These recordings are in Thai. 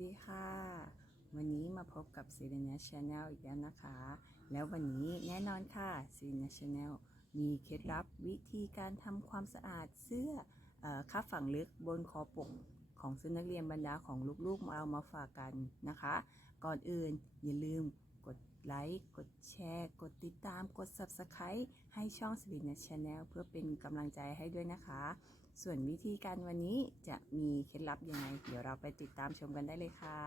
ดีค่ะ วันนี้มาพบกับ s e r e n a Channel อีกแล้วนะคะ แล้ววันนี้แน่นอนค่ะ s e r e n a Channel มีเคล็ดลับวิธีการทำความสะอาดเสื้ออค่าฝั่งลึกบนคอปกของเสื้อนักเรียนบรรดาของลูกๆมาเอามาฝากกันนะคะ ก่อนอื่นอย่าลืมกดไลค์กดแชร์ กดติดตามกด Subscribe ให้ช่อง s e r e n a Channel เพื่อเป็นกำลังใจให้ด้วยนะคะ ส่วนวิธีการวันนี้จะมีเคล็ดลับยังไง เดี๋ยวเราไปติดตามชมกันได้เลยค่ะ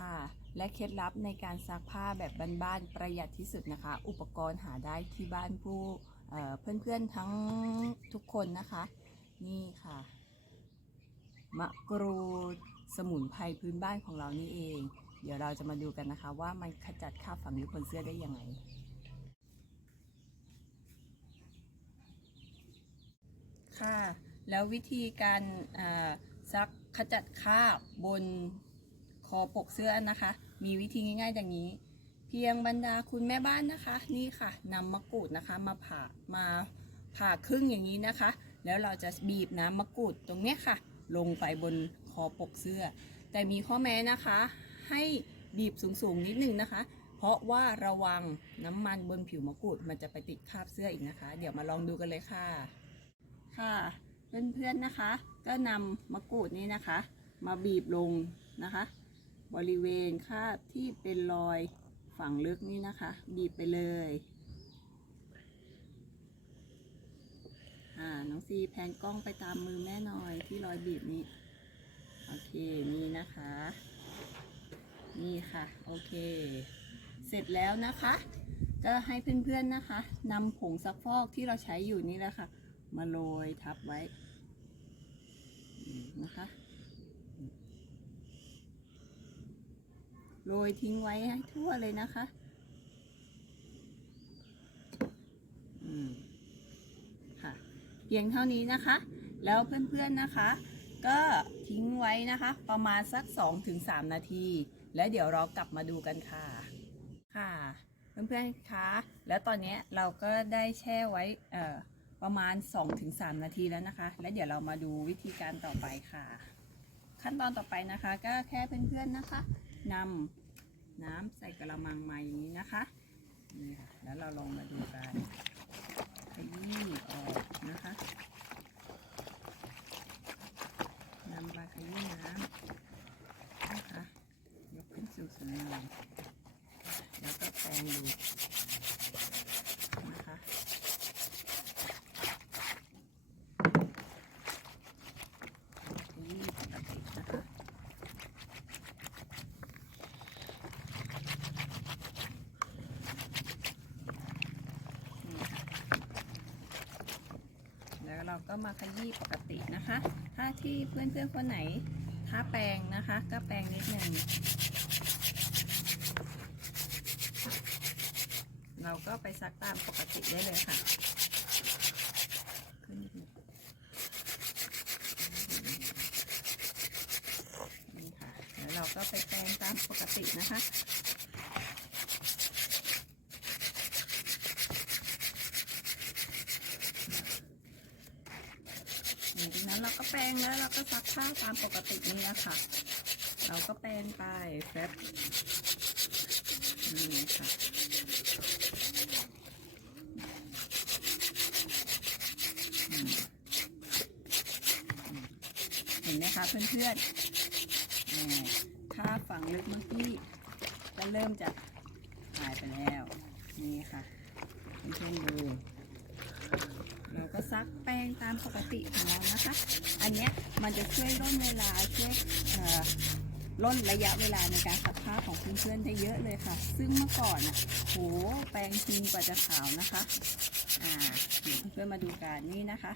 ค่ะ และเคล็ดลับในการซักผ้าแบบบ้านๆประหยัดที่สุดนะคะ อุปกรณ์หาได้ที่บ้านผู้เเพื่อนๆทั้งทุกคนนะคะ นี่ค่ะ มะกรูดสมุนไพรพื้นบ้านของเรานี่เอง เดี๋ยวเราจะมาดูกันนะคะ ว่ามันขจัดคราบฝังลึกบนเสื้อได้ยังไง ค่ะ แล้ววิธีการซักขจัดคราบบนคอปกเสื้อนะคะ มีวิธีง่ายๆอย่างนี้ เพียงบรรดาคุณแม่บ้านนะคะ นี่ค่ะนำมะกรูดนะคะมาผ่ามาผ่าครึ่งอย่างนี้นะคะ แล้วเราจะบีบน้ำมะกรูดตรงนี้ค่ะ ลงไปบนคอปกเสื้อ แต่มีข้อแม้นะคะ ให้บีบสูงๆนิดนึงนะคะ เพราะว่าระวังน้ำมันบนผิวมะกรูดมันจะไปติดคราบเสื้ออีกนะคะ เดี๋ยวมาลองดูกันเลยค่ะ ค่ะ เพื่อนๆนะคะ ก็นำมะกรูดนี้นะคะ มาบีบลงนะคะ บริเวณคราบที่เป็นรอยฝังลึกนี่นะคะ บีบไปเลยอ่าน้องซีแพนกล้องไปตามมือแม่หน่อยที่รอยบีบนี้ โอเคนี่นะคะ นี่ค่ะ โอเค เสร็จแล้วนะคะ ก็ให้เพื่อนๆนะคะนำผงซักฟอกที่เราใช้อยู่นี่แหละค่ะ มาโรยทับไว้นะคะโรยทิ้งไว้ให้ทั่วเลยนะคะอืมค่ะ เพียงเท่านี้นะคะ แล้วเพื่อนๆนะคะ ก็ทิ้งไว้นะคะ ประมาณสัก 2-3 นาที แล้วเดี๋ยวเรากลับมาดูกันค่ะ ค่ะ เพื่อนๆคะ แล้วตอนนี้เราก็ได้แช่ไว้ เอ่อ ประมาณ 2-3 นาทีแล้วนะคะ แล้วเดี๋ยวเรามาดูวิธีการต่อไปค่ะ ขั้นตอนต่อไปนะคะ ก็แค่เพื่อนๆนะคะนำน้ำใส่กระมังมาอย่างนี้นะคะนี่ค่ะแล้วเราลองมาดูกันขยี้ออกนะคะนำมาขยี้น้ำนะคะยกขึ้นสูงๆหน่อยแล้วก็แปรงดูนะคะขยี้ปกตินะคะ นี่ค่ะแล้วเรา ก็มาขยี้ปกตินะคะ ถ้าที่เพื่อนๆคนไหนถ้าแปรงนะคะ ก็แปรงนิดหนึ่งเราก็ไปซักตามปกติได้เลยค่ะขึ้นนิดนี่ค่ะแล้วเราก็ไปแปรงตามปกตินะคะ หลังจา ก็แปรงแล้วเราก็ซักผ้าตามปกตินี่แหละคะ เราก็แปรงไปแฟบนี่ค่ะเห็นไหมคะเพื่อนๆแหมค่าฝั่งลึกเมื่อกี้ก็เริ่มจะหายไปแล้ว นี่ค่ะเพื่อนๆดู ซักแป้งตามปกติของเรานะคะ อันเนี้ยมันจะช่วยล่นเวลาช่วยเอ่อล่นระยะเวลาในการซักผ้าของเพื่อนๆได้เยอะเลยค่ะ ซึ่งเมื่อก่อนอะโหแปรงทิ้งกว่าจะขาวนะคะ อ่าเพื่อนมาดูกันนี่นะคะ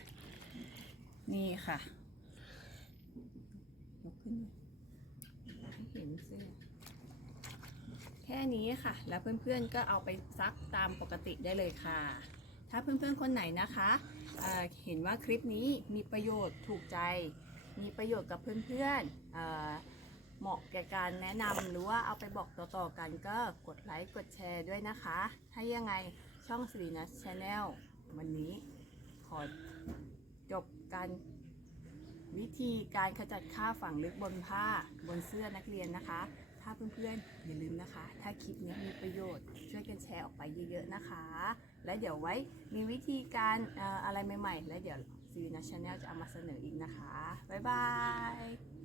นี่ค่ะยกขึ้นให้เห็นเสื้อแค่นี้ค่ะ แล้วเพื่อนๆก็เอาไปซักตามปกติได้เลยค่ะ ถ้าเพื่อนๆคนไหนนะคะเเห็นว่าคลิปนี้มีประโยชน์ถูกใจ มีประโยชน์กับเพื่อนๆเเหมาะแก่การแนะนำหรือว่าเอาไปบอกต่อๆกันก็กดไลค์กดแชร์ด้วยนะคะ ถ้ายังไงช่องสรินัสชาแนลวันนี้ขอจบการวิธีการขจัดคราฝังลึกบนผ้าบนเสื้อนักเรียนนะคะ ถ้าเพื่อนๆอย่าลืมนะคะ ถ้าคลิปนี้มีประโยชน์ กันแชร์ออกไปเยอะๆนะคะ และเดี๋ยวไว้มีวิธีการเอ่ออะไรใหม่ๆ และเดี๋ยวซีนัชแนลจะเอามาเสนออีกนะคะ บ๊ายบาย